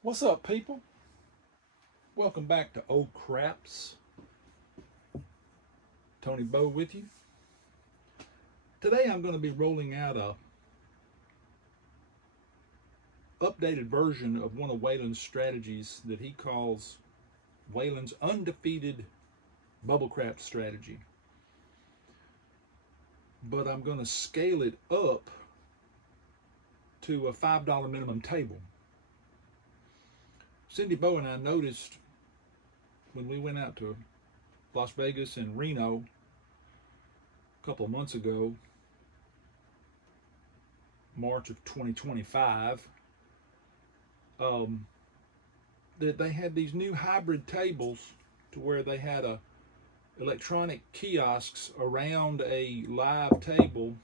What's up, people? Welcome back to Old Craps. Tony Bow with you. Today I'm going to be rolling out a updated version of one of Waylon's strategies that he calls Waylon's Undefeated Bubble Crap strategy. But I'm going to scale it up to a $5 minimum table. Cindy Bow and I noticed when we went out to Las Vegas and Reno a couple of months ago, March of 2025, that they had these new hybrid tables to where they had a electronic kiosks around a live table.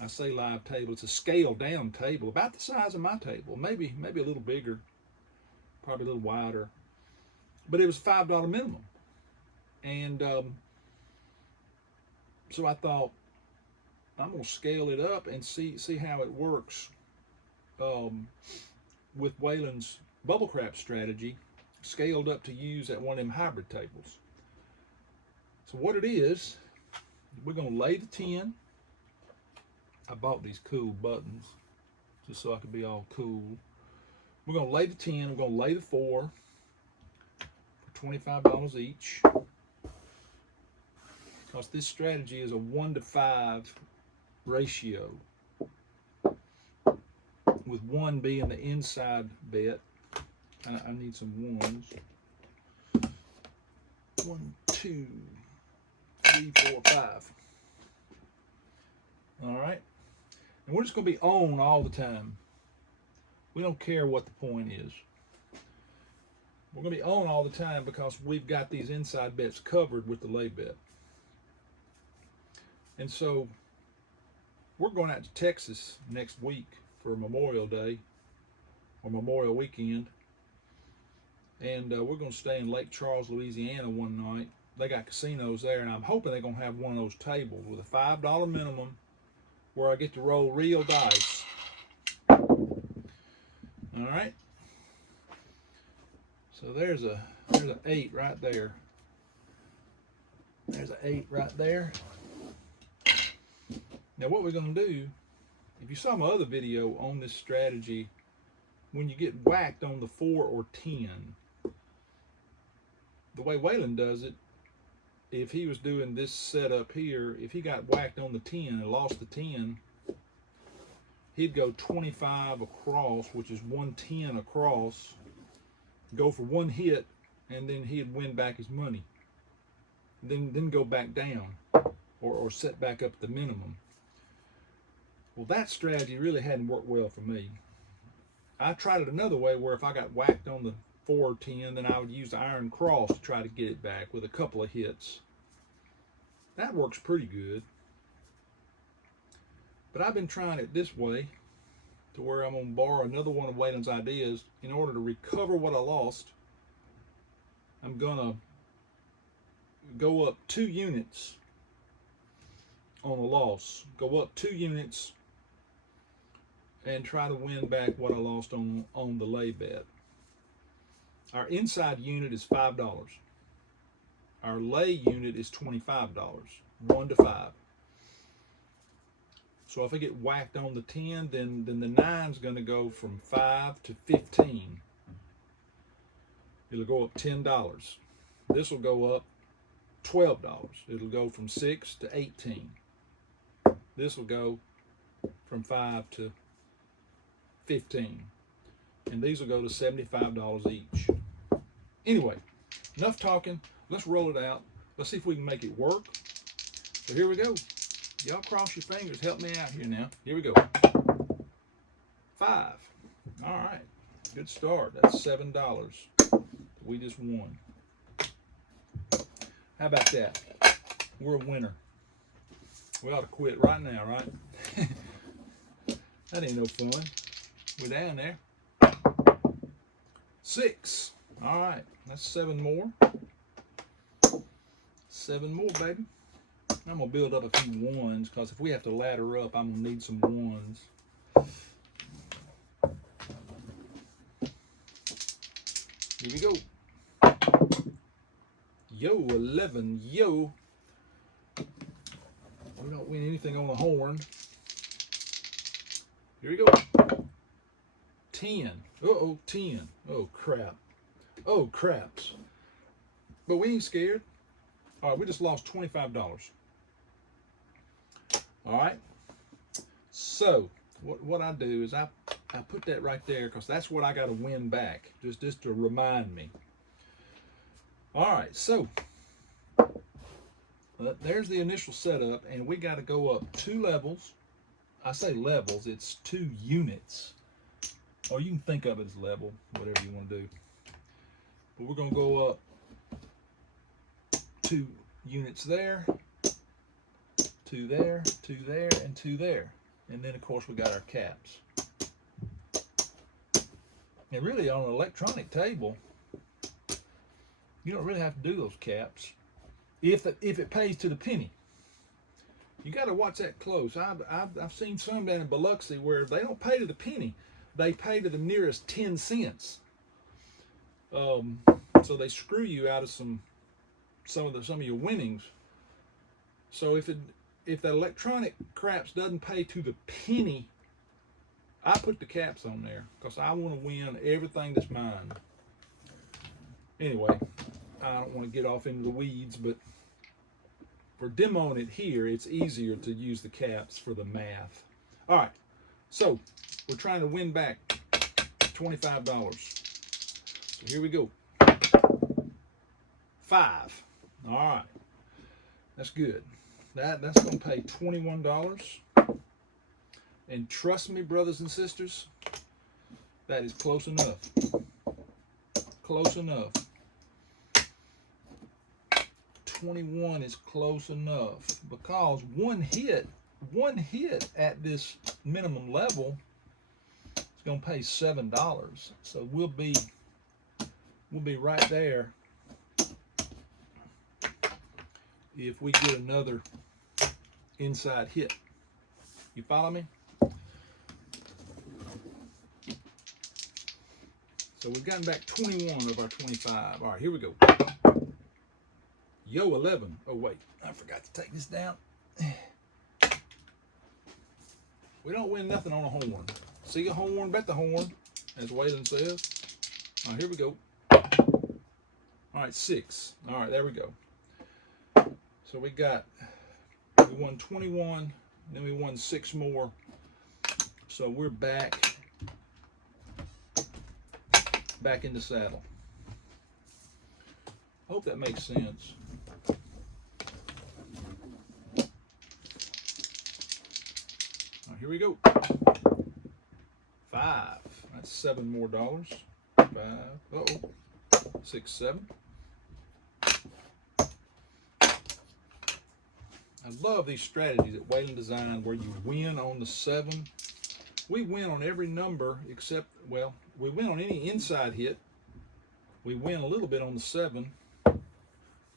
I say live table, it's a scaled down table, about the size of my table, maybe a little bigger, probably a little wider, but it was $5 minimum. And so I thought, I'm going to scale it up and see how it works with Waylon's bubble crap strategy, scaled up to use at one of them hybrid tables. So what it is, we're going to lay the 10. I bought these cool buttons just so I could be all cool. We're going to lay the 10, we're going to lay the 4 for $25 each. Because this strategy is a 1-to-5 ratio, with 1 being the inside bet. I need some ones. 1, 2, 3, 4, 5. All right, and we're just going to be on all the time. We don't care what the point is. We're going to be on all the time because we've got these inside bets covered with the lay bet. And so we're going out to Texas next week for Memorial Day or Memorial Weekend. And we're going to stay in Lake Charles, Louisiana one night. They got casinos there, and I'm hoping they're going to have one of those tables with a $5 minimum where I get to roll real dice. All right. So there's an 8 right there. There's an 8 right there. Now what we're going to do, if you saw my other video on this strategy, when you get whacked on the 4 or 10, the way Waylon does it, if he was doing this setup here, if he got whacked on the 10 and lost the 10, he'd go 25 across, which is 110 across, go for 1 hit, and then he'd win back his money. Then go back down or set back up the minimum. Well, that strategy really hadn't worked well for me. I tried it another way where if I got whacked on the 4 or 10, then I would use the iron cross to try to get it back with a couple of hits. That works pretty good. But I've been trying it this way, to where I'm going to borrow another one of Waylon's ideas. In order to recover what I lost, I'm going to go up 2 units on a loss. Go up 2 units and try to win back what I lost on the lay bet. Our inside unit is $5. Our lay unit is $25, 1 to 5. So if I get whacked on the 10, then the 9's going to go from 5 to 15. It'll go up $10. This will go up $12. It'll go from 6 to 18. This will go from 5 to 15. And these will go to $75 each. Anyway, enough talking. Let's roll it out. Let's see if we can make it work. So here we go. Y'all cross your fingers. Help me out here now. Here we go. 5. All right. Good start. That's $7. We just won. How about that? We're a winner. We ought to quit right now, right? That ain't no fun. We're down there. 6. All right. That's 7 more. 7 more, baby. I'm going to build up a few 1s, because if we have to ladder up, I'm going to need some 1s. Here we go. Yo, 11, yo. We don't win anything on the horn. Here we go. 10. Uh-oh, 10. Oh, crap. Oh, craps. But we ain't scared. All right, we just lost $25. All right. So, what I do is I put that right there because that's what I got to win back, just to remind me. All right, so there's the initial setup, and we got to go up 2 levels. I say levels, it's 2 units. Or you can think of it as level, whatever you want to do. But we're going to go up 2 units there, 2 there, 2 there, and 2 there. And then, of course, we got our caps. And really, on an electronic table, you don't really have to do those caps if it pays to the penny. You got to watch that close. I've seen some down in Biloxi where they don't pay to the penny; they pay to the nearest 10 cents. So they screw you out of some of your winnings. So if that electronic craps doesn't pay to the penny, I put the caps on there because I want to win everything that's mine. Anyway, I don't want to get off into the weeds, but for demoing it here, it's easier to use the caps for the math. All right, so we're trying to win back $25. So here we go. 5. All right, that's good. That's going to pay $21. And trust me, brothers and sisters, that is close enough. Close enough. 21 is close enough because one hit at this minimum level is going to pay $7. So we'll be right there if we get another inside hit. You follow me? So we've gotten back 21 of our 25. All right, here we go. Yo, 11. Oh, wait. I forgot to take this down. We don't win nothing on a horn. See a horn, bet the horn, as Waylon says. All right, here we go. All right, 6. All right, there we go. So we won 21, then we won 6 more. So we're back in the saddle. Hope that makes sense. All right, here we go. 5. That's $7 more. 5. Uh-oh. 6, 7. I love these strategies that Waylon designed where you win on the 7. We win on every number except, well, we win on any inside hit. We win a little bit on the 7.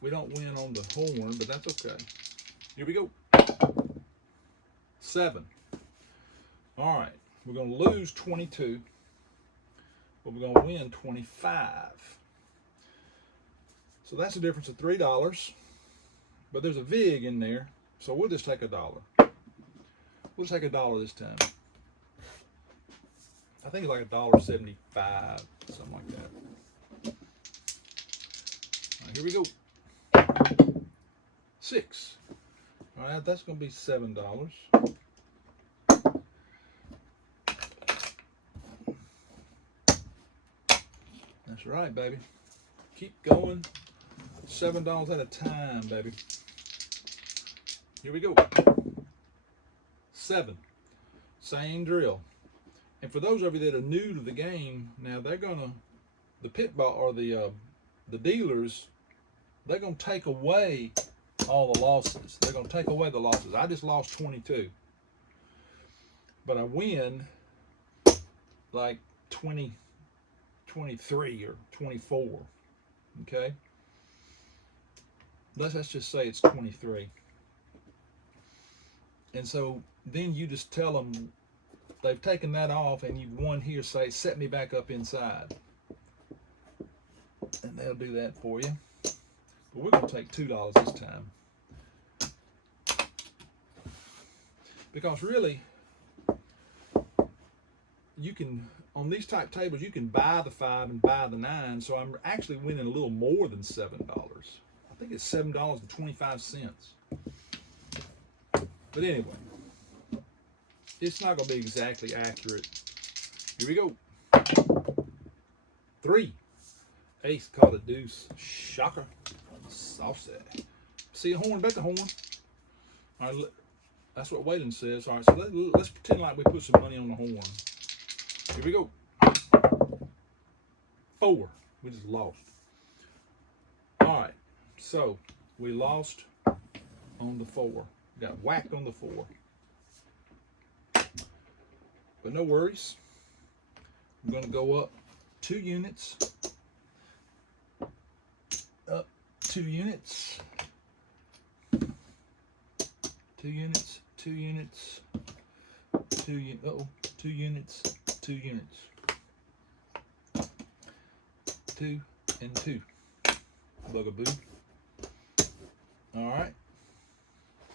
We don't win on the horn, but that's okay. Here we go. 7. All right. We're going to lose 22, but we're going to win 25. So that's a difference of $3. But there's a VIG in there, so we'll just take $1. We'll take $1 this time. I think it's like $1.75, something like that. All right, here we go. 6. All right, that's going to be $7. That's right, baby. Keep going. $7 at a time, baby. Here we go. 7. Same drill. And for those of you that are new to the game, now they're gonna, the pit ball or the dealers, they're gonna take away all the losses. They're gonna take away the losses. I just lost 22, but I win like 20, 23 or 24. Okay. Let's just say it's 23. And so then you just tell them they've taken that off and you've won here, say, set me back up inside. and they'll do that for you. But we're going to take $2 this time. Because really, you can, on these type tables, you can buy the 5 and buy the 9. So I'm actually winning a little more than $7. I think it's $7.25. But anyway, it's not going to be exactly accurate. Here we go. 3. Ace called a deuce. Shocker. Saucy. See a horn, bet the horn. All right, that's what Waylon says. All right, so let's pretend like we put some money on the horn. Here we go. 4. We just lost. All right, so we lost on the 4. Got whacked on the 4. But no worries. I'm going to go up 2 units. Up 2 units. 2 units. 2 units. 2 units. Uh-oh. 2 units. 2 units. 2 and 2. Bugaboo. All right.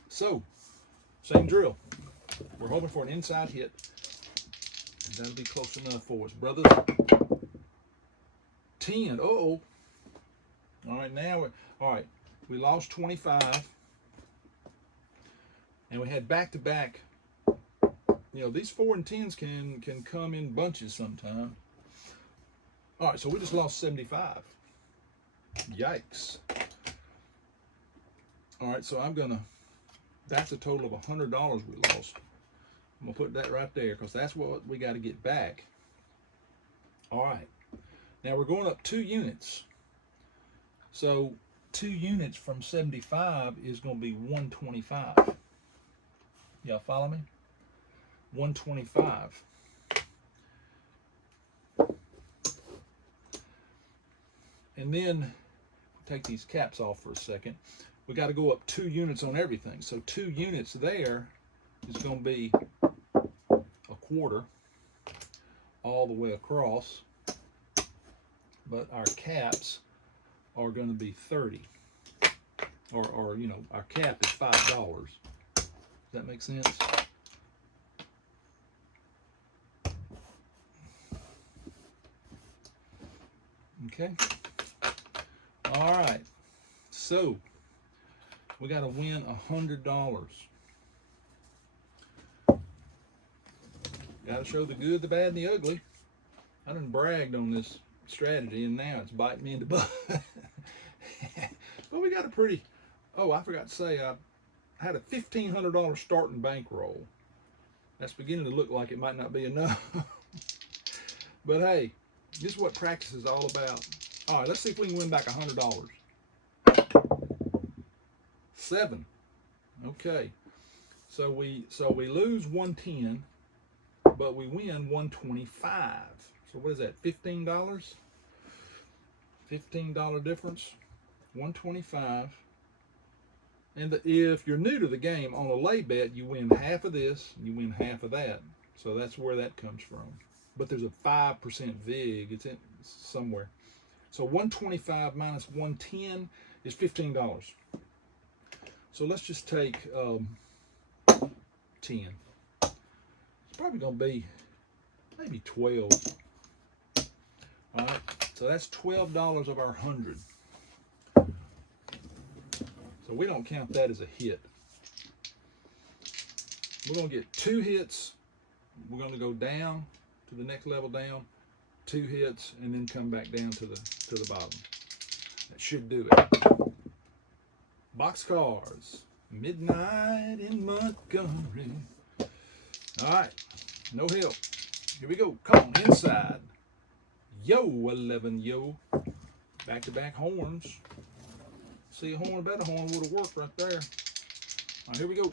So, same drill. We're hoping for an inside hit. And that'll be close enough for us, brothers. 10. Uh-oh. All right, now we lost 25. And we had back-to-back. You know, these 4 and 10s can come in bunches sometime. All right, so we just lost 75. Yikes. All right, so that's a total of $100 we lost. I'm going to put that right there because that's what we got to get back. All right. Now we're going up 2 units. So 2 units from 75 is going to be 125. Y'all follow me? 125. And then take these caps off for a second. We got to go up 2 units on everything. So 2 units there is going to be a quarter all the way across. But our caps are going to be 30. Or you know, our cap is $5. Does that make sense? Okay. All right. So we got to win $100. Got to show the good, the bad, and the ugly. I done bragged on this strategy, and now it's biting me in the butt. But we got a pretty. Oh, I forgot to say, I had a $1,500 starting bankroll. That's beginning to look like it might not be enough. But hey, this is what practice is all about. All right, let's see if we can win back $100. 7. Okay. So we lose 110, but we win 125. So what is that? $15? $15 difference. 125. And if you're new to the game, on a lay bet, you win half of this, and you win half of that. So that's where that comes from. But there's a 5% VIG. It's in somewhere. So 125 minus 110 is $15. So let's just take 10. It's probably going to be maybe 12. All right. So that's $12 of our 100. So we don't count that as a hit. We're going to get 2 hits. We're going to go down to the next level down, 2 hits, and then come back down to the bottom. That should do it. Boxcars. Midnight in Montgomery. All right. No help. Here we go. Come on, inside. Yo, 11, yo. Back-to-back horns. See, a horn, bet a horn would have worked right there. All right, here we go.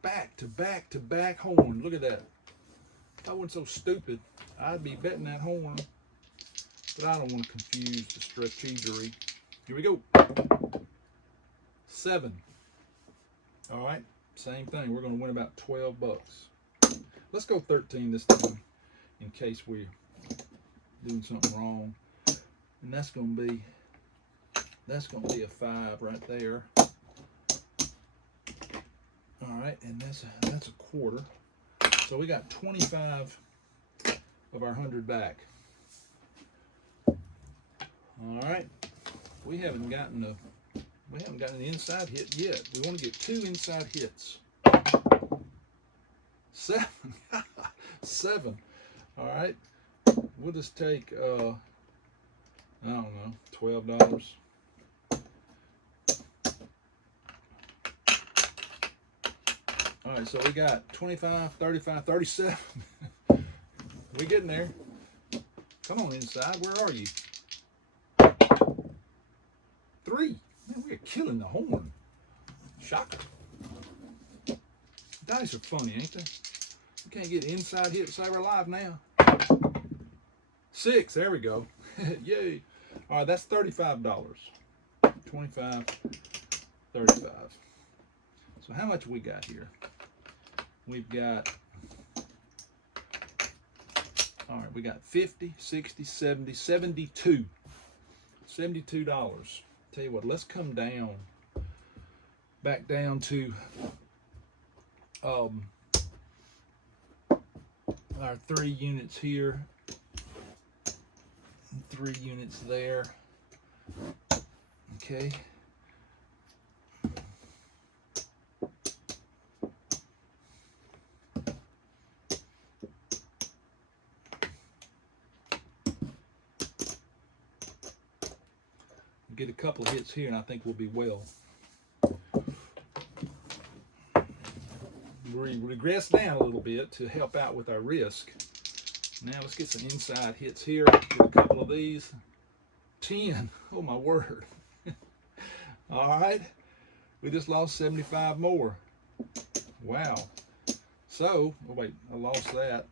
Back-to-back-to-back horn. Look at that. If I wasn't so stupid, I'd be betting that horn. But I don't want to confuse the strategery. Here we go. 7. All right, same thing. We're going to win about $12. Let's go 13 this time in case we're doing something wrong. And that's gonna be a 5 right there. All right, and that's a quarter. So we got 25 of our 100 back. All right, we haven't gotten the inside hit yet. We want to get 2 inside hits. 7. 7. All right, we'll just take I don't know, $12. All right, so we got 25, 35, 37. We're getting there. Come on, inside. Where are you? 3. Man, we're killing the horn. Shocker. Dice are funny, ain't they? We can't get inside hit to save our life now. 6. There we go. Yay. All right, that's $35. 25, 35. So how much we got here? We've got, all right, we got 50, 60, 70, 72. $72. Tell you what, let's come down, back down to our 3 units here, 3 units there. Okay. Get a couple of hits here, and I think we'll be well. We regress down a little bit to help out with our risk. Now let's get some inside hits here. Get a couple of these. 10. Oh my word. All right. We just lost 75 more. Wow. So, oh wait, I lost that.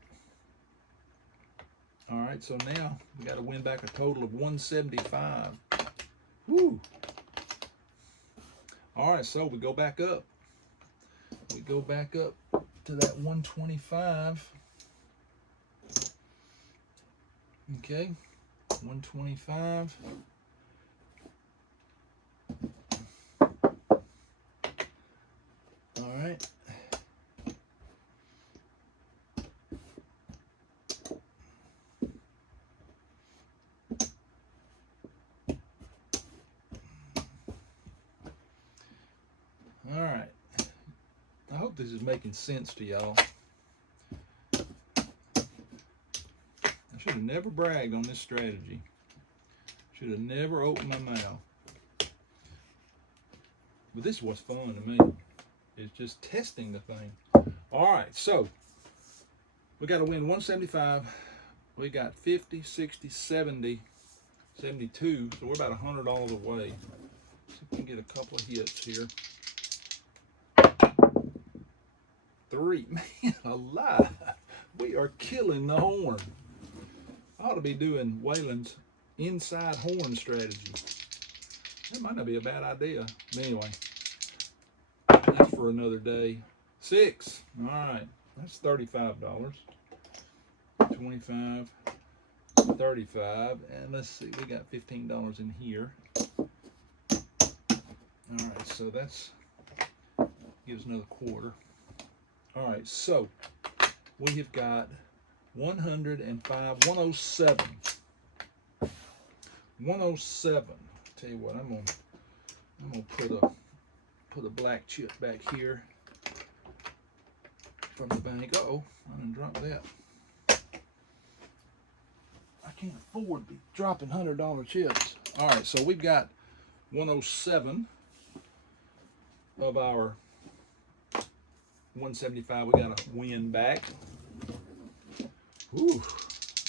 All right, so now we got to win back a total of 175. Woo. All right, so we go back up. We go back up to that 125. Okay, 125. All right. All right. I hope this is making sense to y'all. I should have never bragged on this strategy. Should have never opened my mouth. But this was fun to me. It's just testing the thing. All right, so we got to win 175. We got 50, 60, 70, 72. So we're about $100 away. See if we can get a couple of hits here. 3. Man alive. We are killing the horn. I ought to be doing Waylon's inside horn strategy. That might not be a bad idea. But anyway, that's for another day. 6. All right. That's $35. 25, 35. And let's see, we got $15 in here. All right, so that's gives another quarter. All right, so we have got 105, 107. 107. Tell you what, I'm gonna put a black chip back here from the bank. Uh-oh, I done dropped that. I can't afford to be dropping $100 chips. All right, so we've got 107 of our 175. We got a win back. Ooh,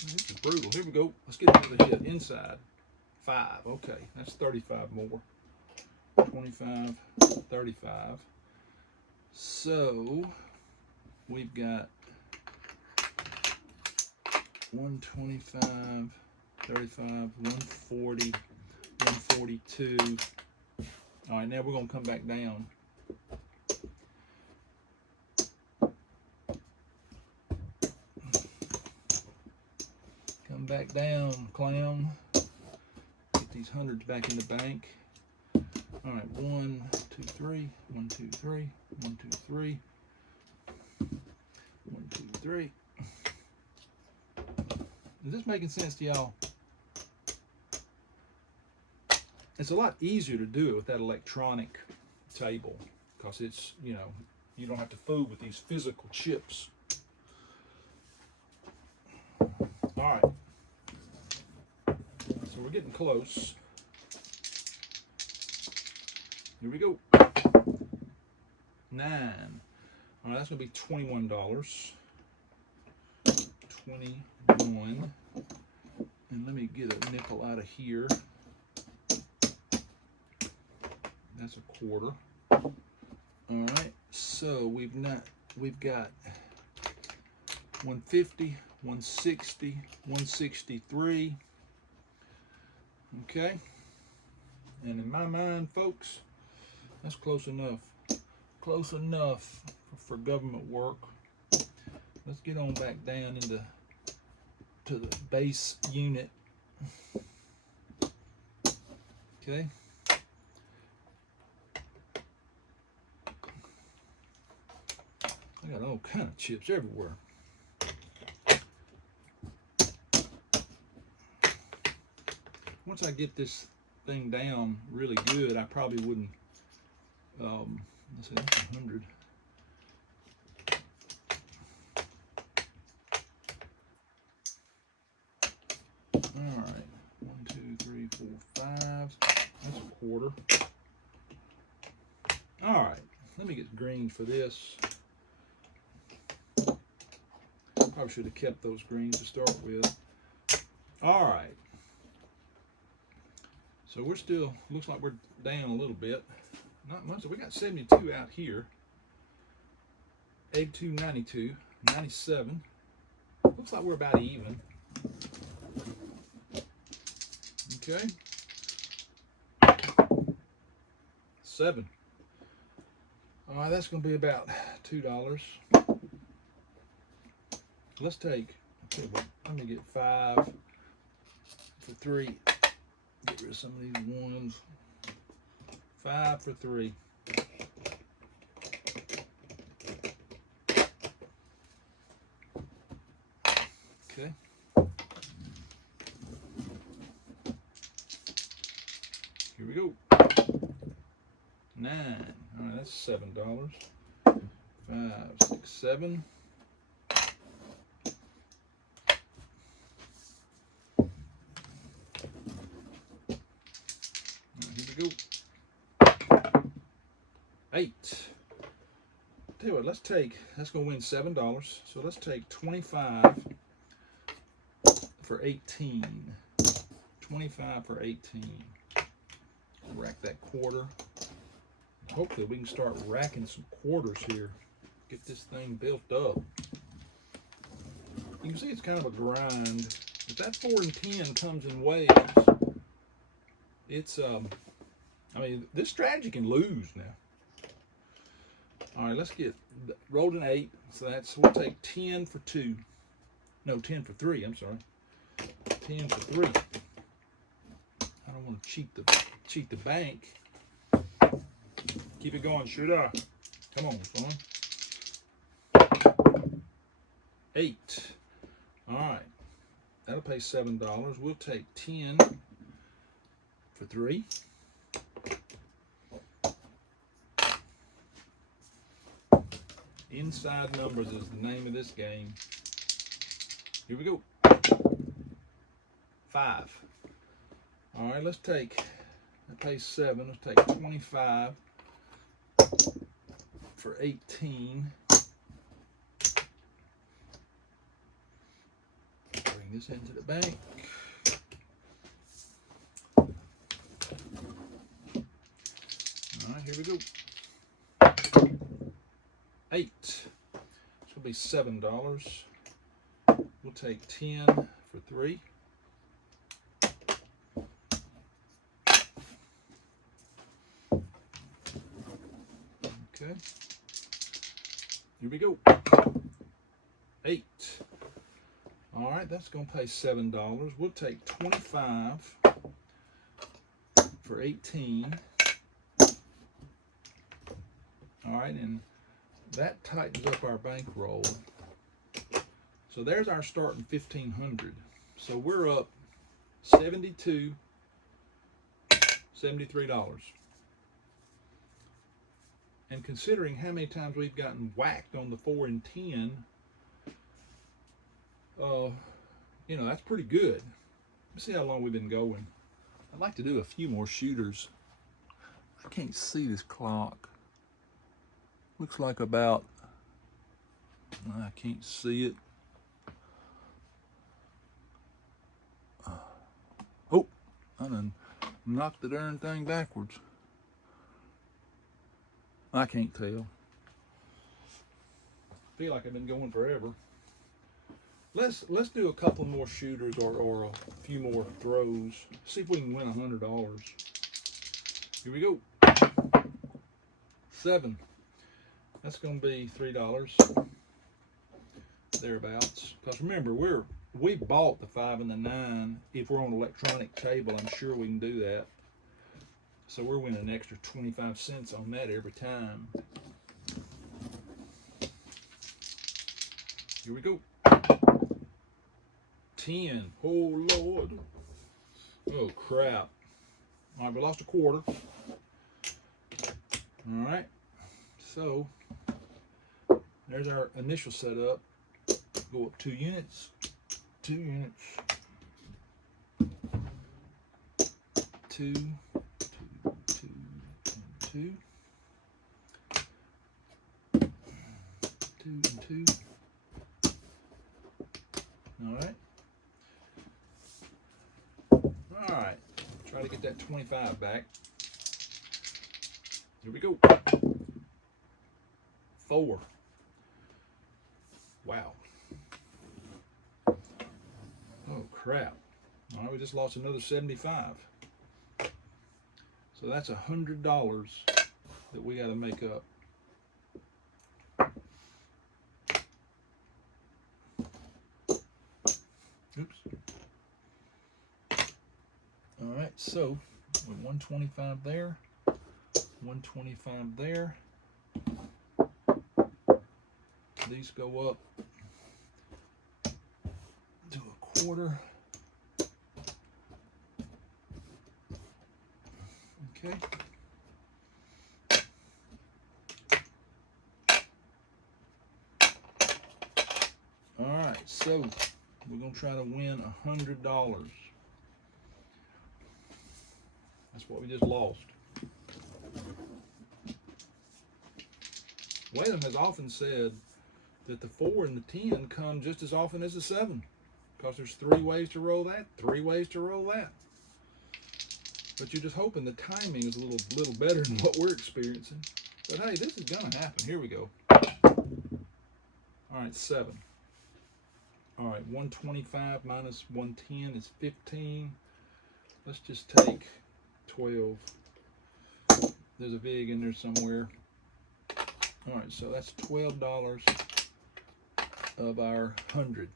this is brutal. Here we go. Let's get another hit inside. 5. Okay, that's 35 more. 25, 35. So we've got 125, 35, 140, 142. All right, now we're going to come back down. Come back down, clown. Get these hundreds back in the bank. All right, 1, 2, 3, 1, 2, 3, 1, 2, 3, 1, 2, 3. Is this making sense to y'all? It's a lot easier to do it with that electronic table because it's, you know, you don't have to fool with these physical chips. All right. So we're getting close. Here we go. 9. All right, that's going to be $21. 21. And let me get a nickel out of here. That's a quarter. All right, so we've got 150, 160, 163. Okay. And in my mind, folks, that's close enough. Close enough for government work. Let's get on back down to the base unit. Okay. I got all kind of chips everywhere. Once I get this thing down really good, I probably wouldn't. Let's see, that's 100. All right, 1, 2, 3, 4, 5. That's a quarter. All right, let me get greens for this. Probably should have kept those greens to start with. All right. So we're still, looks like we're down a little bit. Not much. We got 72 out here. 82, 92, 97. Looks like we're about even. Okay. 7. All right, that's going to be about $2. Let's take, okay, well, let me get 5 for 3. Get rid of some of these ones. 5 for 3. Okay. Here we go. 9. All right, that's $7. 5, 6, 7. Here we go. 8. Tell you what, that's going to win $7. So let's take 25 for 18. 25 for 18. Rack that quarter. Hopefully we can start racking some quarters here. Get this thing built up. You can see it's kind of a grind. If that 4 and 10 comes in waves, it's I mean, this strategy can lose now. All right, let's get rolled an 8. So we'll take 10 for 2. No, 10 for 3. I'm sorry. 10 for 3. I don't want to cheat the bank. Keep it going, shooter. Come on, son. 8. All right. That'll pay $7. We'll take 10 for 3. Inside numbers is the name of this game. Here we go. 5. All right, let's take, that pays 7. Let's take 25 for 18. Bring this into the bank. All right, here we go. 8. This will be $7. We'll take 10 for 3. Okay. Here we go. 8. All right, that's going to pay $7. We'll take 25 for 18. All right, and that tightens up our bankroll. So there's our starting 1,500. So we're up $72, $73. And considering how many times we've gotten whacked on the 4 and 10, you know, that's pretty good. Let's see how long we've been going. I'd like to do a few more shooters. I can't see this clock. Looks like about, I can't see it. Oh, I done knocked the darn thing backwards. I can't tell. Feel like I've been going forever. Let's do a couple more shooters or a few more throws. See if we can win $100. Here we go. 7. That's going to be $3 thereabouts. Because remember, we bought the 5 and the 9. If we're on an electronic table, I'm sure we can do that. So we're winning an extra 25 cents on that every time. Here we go. 10. Oh, Lord. Oh, crap. All right, we lost a quarter. All right. So, there's our initial setup. Go up 2 units. 2 units. 2, 2, 2, 2. 2 and 2. All right. All right. Try to get that 25 back. Here we go. 4. Wow. Oh, crap. All right, we just lost another 75. So that's $100 that we got to make up. Oops. All right, so with 125 there, 125 there. These go up to a quarter. Okay. All right, so we're gonna try to win $100. That's what we just lost. Waylon has often said that the 4 and the 10 come just as often as the 7, because there's 3 ways to roll that, 3 ways to roll that. But you're just hoping the timing is a little better than what we're experiencing. But hey, this is gonna happen. Here we go. All right, 7. All right, 125 minus 110 is 15. Let's just take 12. There's a VIG in there somewhere. All right, so that's $12 of our 100.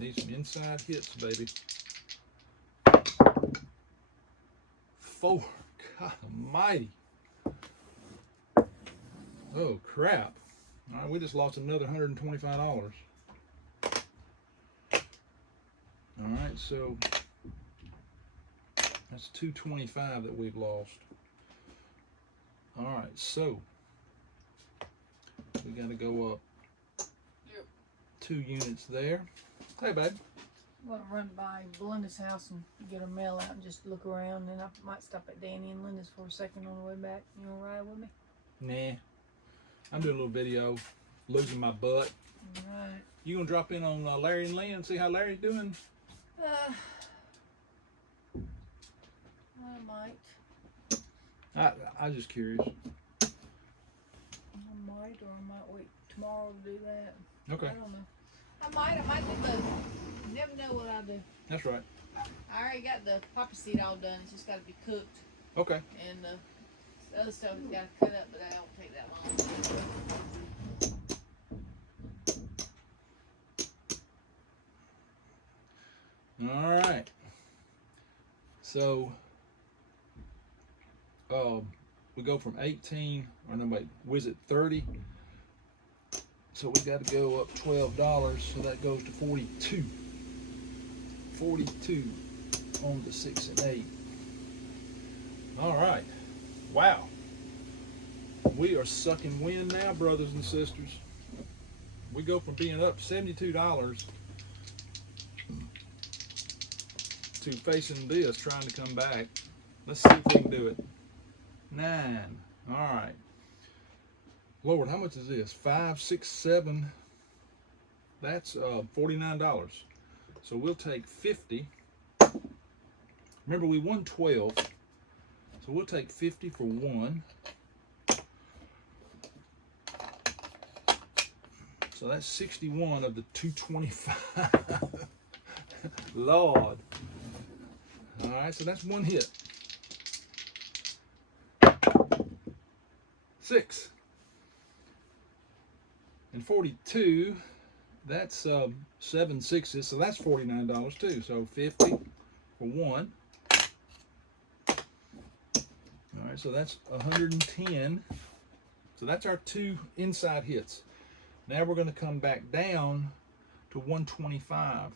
Need some inside hits, baby. 4. God almighty. Oh, crap. All right, we just lost another $125. All right, so that's $225 that we've lost. All right, so we got to go up 2 units there. Hey, babe. I'm going to run by Belinda's house and get her mail out and just look around. And I might stop at Danny and Linda's for a second on the way back. You want to ride with me? Nah. I'm doing a little video, losing my butt. All right. You going to drop in on Larry and Lynn and see how Larry's doing? I might. I'm just curious. I might, or I might wait tomorrow to do that. Okay. I don't know. I might do both. You never know what I'll do. That's right. I already got the poppy seed all done. It's just got to be cooked. Okay. And the other stuff has got to cut up, but that don't take that long. All right. So we go from 18, or no, wait, was it 30? So we got to go up $12, so that goes to 42. 42 on the 6 and 8. All right. Wow. We are sucking wind now, brothers and sisters. We go from being up $72 to facing this, trying to come back. Let's see if we can do it. 9. All right. Lord, how much is this? 5, 6, 7. That's $49. So we'll take 50. Remember, we won 12. So we'll take 50 for 1. So that's 61 of the 225. Lord. All right, so that's 1 hit. 6. And 42, that's 7 sixes, so that's $49 too. So 50 for 1. All right, so that's 110. So that's our 2 inside hits. Now we're going to come back down to 125.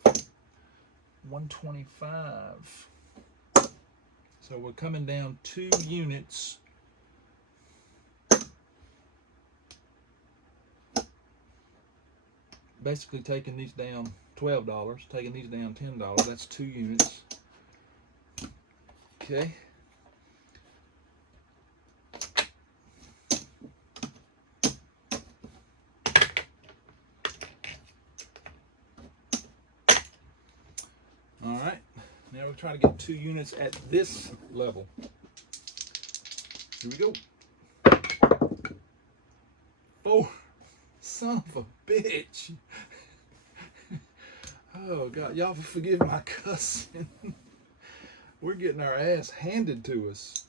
125. So we're coming down 2 units. Basically taking these down $12, taking these down $10. That's 2 units. Okay. All right. Now we're trying to get 2 units at this level. Here we go. 4. Son of a bitch. Oh, God. Y'all forgive my cussing. We're getting our ass handed to us.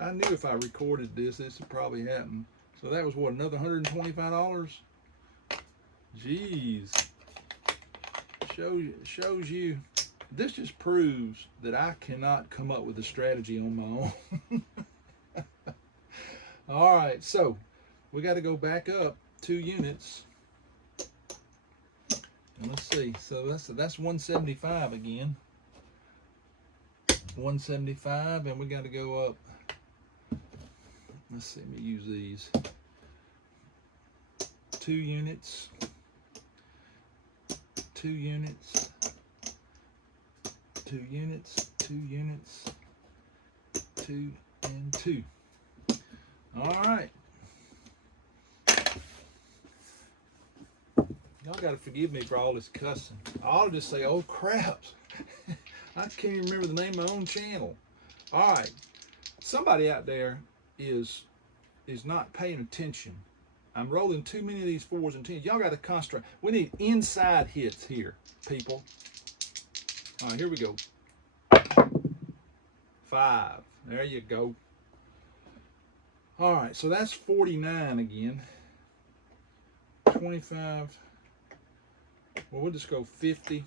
I knew if I recorded this would probably happen. So that was, what, another $125? Jeez. Shows you. This just proves that I cannot come up with a strategy on my own. All right, so we got to go back up 2 units. And let's see. So that's 175 again. 175, and we got to go up. Let's see. Let me use these. 2 units. 2 units. 2 units. 2 units. 2 and 2. All right. Y'all got to forgive me for all this cussing. I'll just say, oh, craps. I can't even remember the name of my own channel. All right. Somebody out there is not paying attention. I'm rolling too many of these 4s and 10s. Y'all got to concentrate. We need inside hits here, people. All right, here we go. 5. There you go. All right, so that's 49 again. 25. Well, we'll just go 50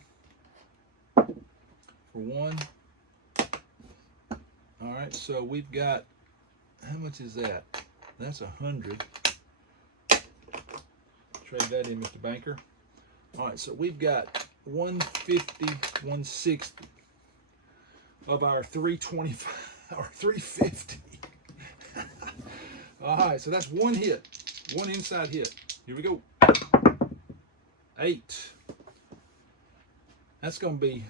for 1. All right, so we've got, how much is that? That's 100. Trade that in, Mr. Banker. All right, so we've got 150, 160 of our 325 or 350. All right, so that's 1 hit, 1 inside hit. Here we go. 8. That's going to be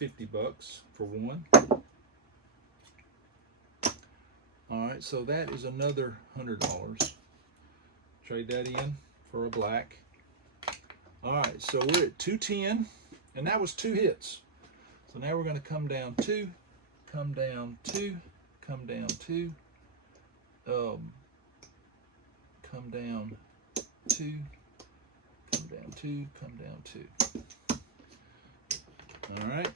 $50 for 1. All right, so that is another $100. Trade that in for a black. All right, so we're at 210, and that was 2 hits. So now we're going to come down 2, come down 2, come down 2, come down 2, come down 2, come down 2. All right.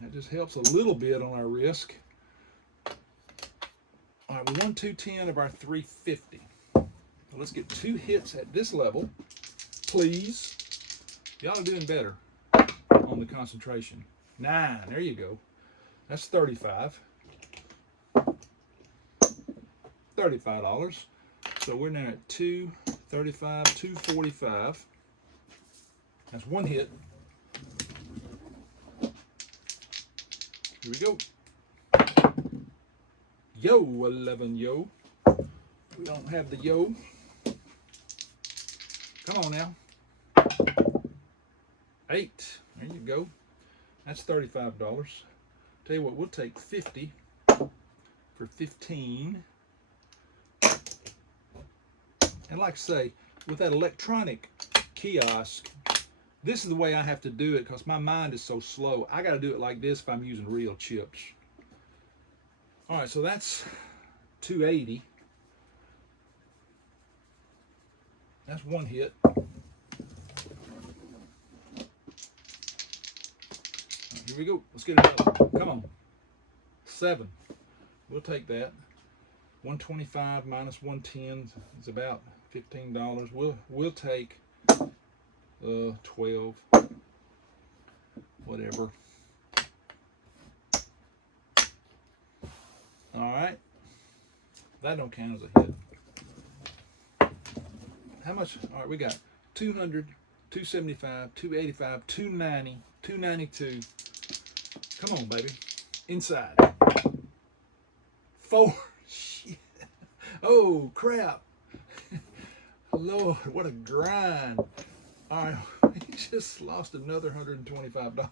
That just helps a little bit on our risk. All right, we won 210 of our 350. So let's get 2 hits at this level, please. Y'all are doing better on on the concentration. 9. There you go. That's $35. $35. So we're now at 235, 245. That's one hit. Here we go. Yo, 11 yo. We don't have the yo. Come on now. 8. There you go. That's $35. Tell you what, we'll take 50 for 15. And like I say, with that electronic kiosk, this is the way I have to do it because my mind is so slow. I got to do it like this if I'm using real chips. All right, so that's 280. That's one hit. Here we go. Let's get another one. Come on. 7. We'll take that. 125 minus 110 is about $15. We'll take 12. Whatever. All right. That don't count as a hit. How much? All right, we got 200, 275, 285, 290, 292. Come on, baby. Inside. 4. Shit. Oh, crap. Lord, what a grind. All right, we just lost another $125.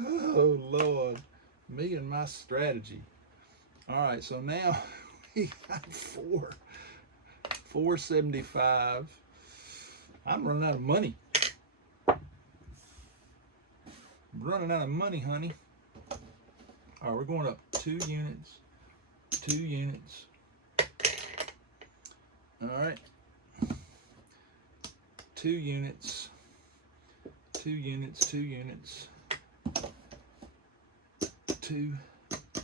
Oh, Lord. Me and my strategy. All right, so now we got 475. I'm running out of money. Running out of money, honey. All right, we're going up 2 units. 2 units. All right. 2 units. 2 units. 2 units. 2,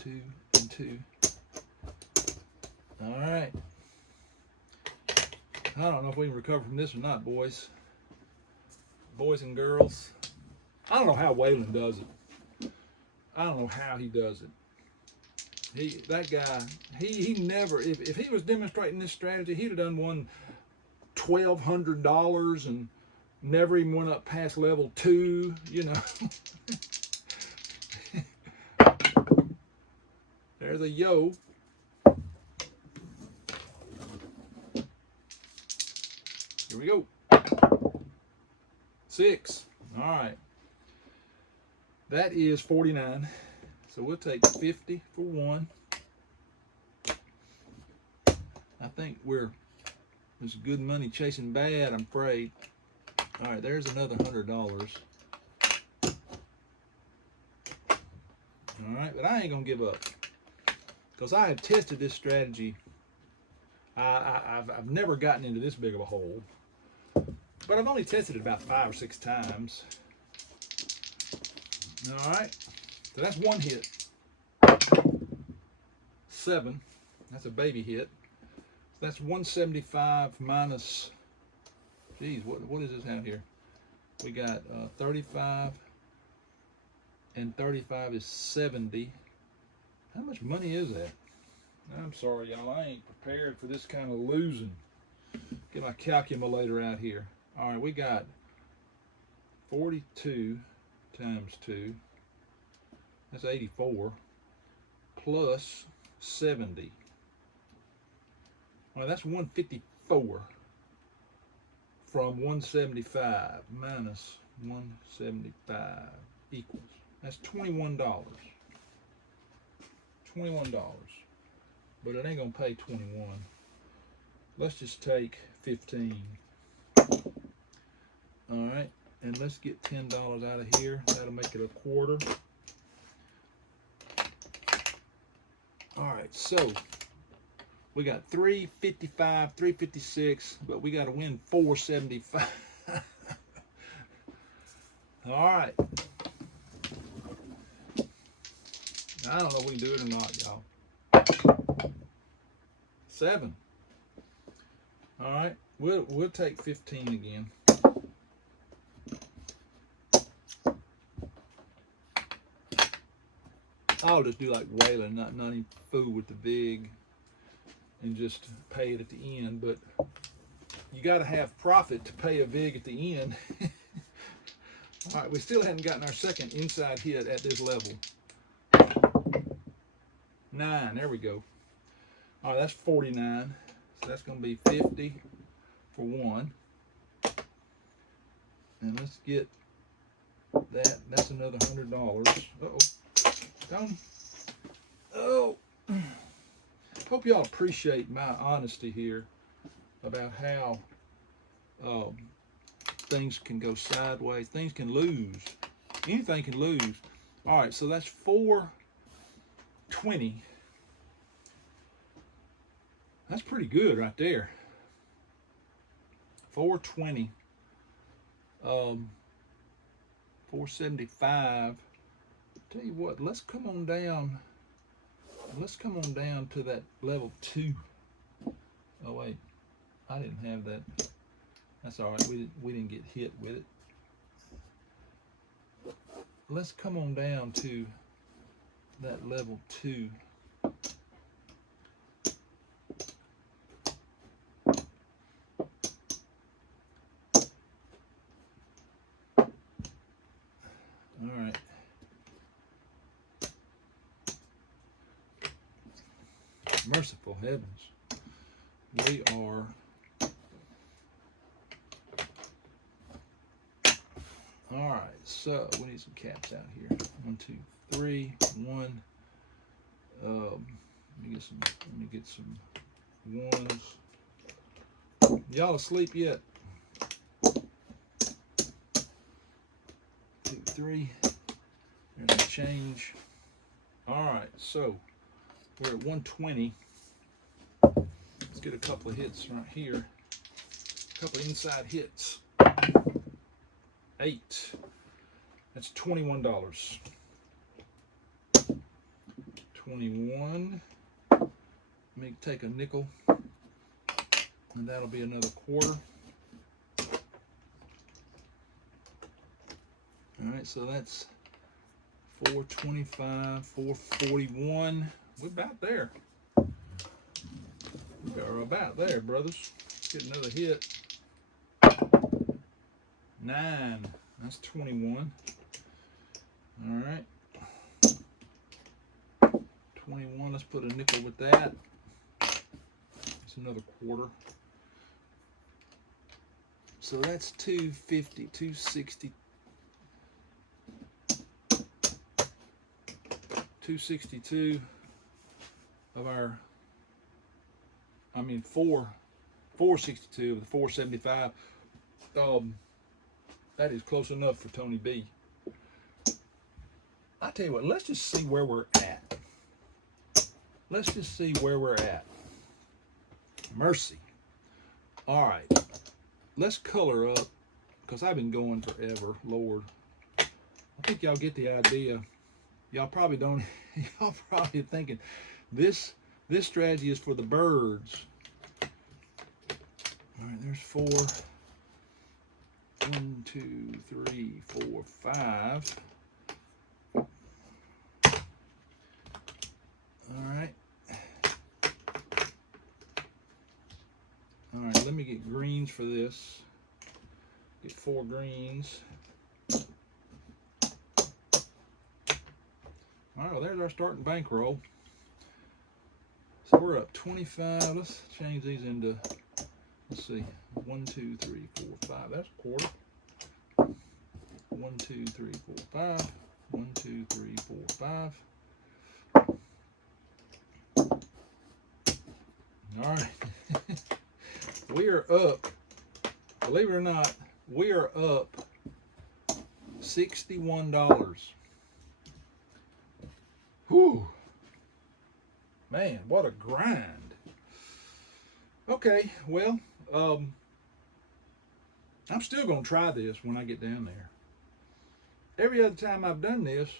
2, and 2. All right. I don't know if we can recover from this or not, boys. Boys and girls. I don't know how Waylon does it. I don't know how he does it. That guy, he never, if he was demonstrating this strategy, he'd have done one $1,200 and never even went up past level 2, you know. There's a yo. Here we go. 6. All right. That is 49. So we'll take 50 for 1. I think there's good money chasing bad, I'm afraid. All right, there's another $100. All right, but I ain't gonna give up because I have tested this strategy. I've never gotten into this big of a hole, but I've only tested it about 5 or 6 times. All right, so that's one hit. 7, that's a baby hit. So that's 175 minus, geez, what does this have here? We got 35, and 35 is 70. How much money is that? I'm sorry, y'all, I ain't prepared for this kind of losing. Get my calculator out here. All right, we got 42 times 2. That's 84 plus 70. Well, that's 154 from 175 minus 175 equals. That's $21. $21. But it ain't gonna pay 21. Let's just take 15. All right, and let's get $10 out of here. That'll make it a quarter. All right, so we got 355, 356, but we got to win 475. All right. I don't know if we can do it or not, y'all. 7. All right, we'll take 15 again. I'll just do like Waylon, not even fool with the vig and just pay it at the end. But you got to have profit to pay a vig at the end. All right, we still haven't gotten our second inside hit at this level. 9, there we go. All right, that's 49. So that's going to be 50 for 1. And let's get that. That's another $100. Uh-oh. Don't. Oh. Hope y'all appreciate my honesty here about how things can go sideways. Things can lose. Anything can lose. All right, so that's 420. That's pretty good right there. 420. 475. Tell you what, let's come on down. Let's come on down to that level 2. Oh wait, I didn't have that. That's all right. We didn't get hit with it. Let's come on down to that level 2. All right. Merciful heavens. We are all right, so we need some caps out here. 1, 2, 3, 1. Let me get some ones. Y'all asleep yet? 2, 3. There's a change. All right, so we're at 120. Let's get a couple of hits right here. A couple of inside hits. 8. That's $21. 21. Let me take a nickel, and that'll be another quarter. All right, so that's 425, 441. We're about there. We are about there, brothers. Let's get another hit. 9. That's 21. All right. 21. Let's put a nickel with that. That's another quarter. So that's 250, 260. 262 of our, 462 of the 475. That is close enough for Tony B. I tell you what, let's just see where we're at. Let's just see where we're at. Mercy. All right. Let's color up, because I've been going forever, Lord. I think y'all get the idea. Y'all probably don't. Y'all probably thinking this strategy is for the birds. All right, there's 4. 1, 2, 3, 4, 5. All right. All right, let me get greens for this. Get 4 greens. All right, well, there's our starting bankroll. So we're up 25. Let's change these into, let's see, 1, 2, 3, 4, 5. That's a quarter. 1, 2, 3, 4, 5. 1, 2, 3, 4, 5. All right. We are up, believe it or not, we are up $61. Whew. Man, what a grind. Okay, well, I'm still going to try this when I get down there. Every other time I've done this,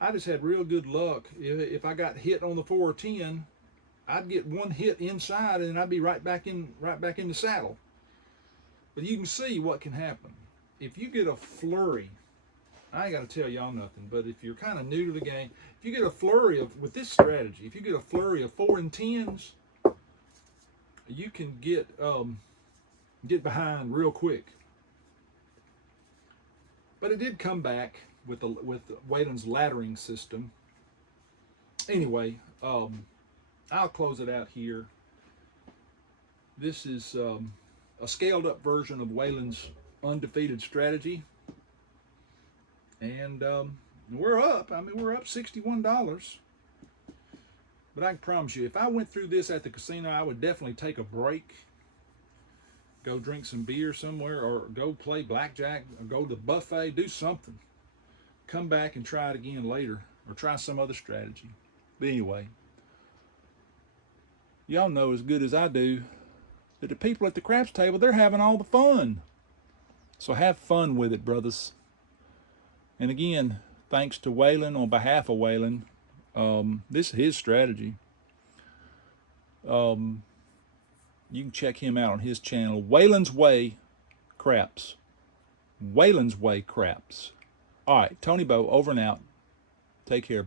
I just had real good luck. If I got hit on the 4 or 10, I'd get one hit inside and I'd be right back in the saddle. But you can see what can happen. If you get a flurry, I ain't got to tell y'all nothing, but if you're kind of new to the game, if you get a flurry of, with this strategy, if you get a flurry of 4 and 10s, you can get behind real quick. But it did come back with Waylon's laddering system. Anyway, I'll close it out here. This is a scaled up version of Waylon's undefeated strategy. And we're up. I mean, we're up $61. But I can promise you, if I went through this at the casino, I would definitely take a break, go drink some beer somewhere, or go play blackjack, or go to the buffet, do something. Come back and try it again later, or try some other strategy. But anyway, y'all know as good as I do that the people at the craps table, they're having all the fun. So have fun with it, brothers. And again, thanks to Waylon, on behalf of Waylon, this is his strategy. You can check him out on his channel, Waylon's Way Craps. Waylon's Way Craps. All right, Tony Bo, over and out. Take care.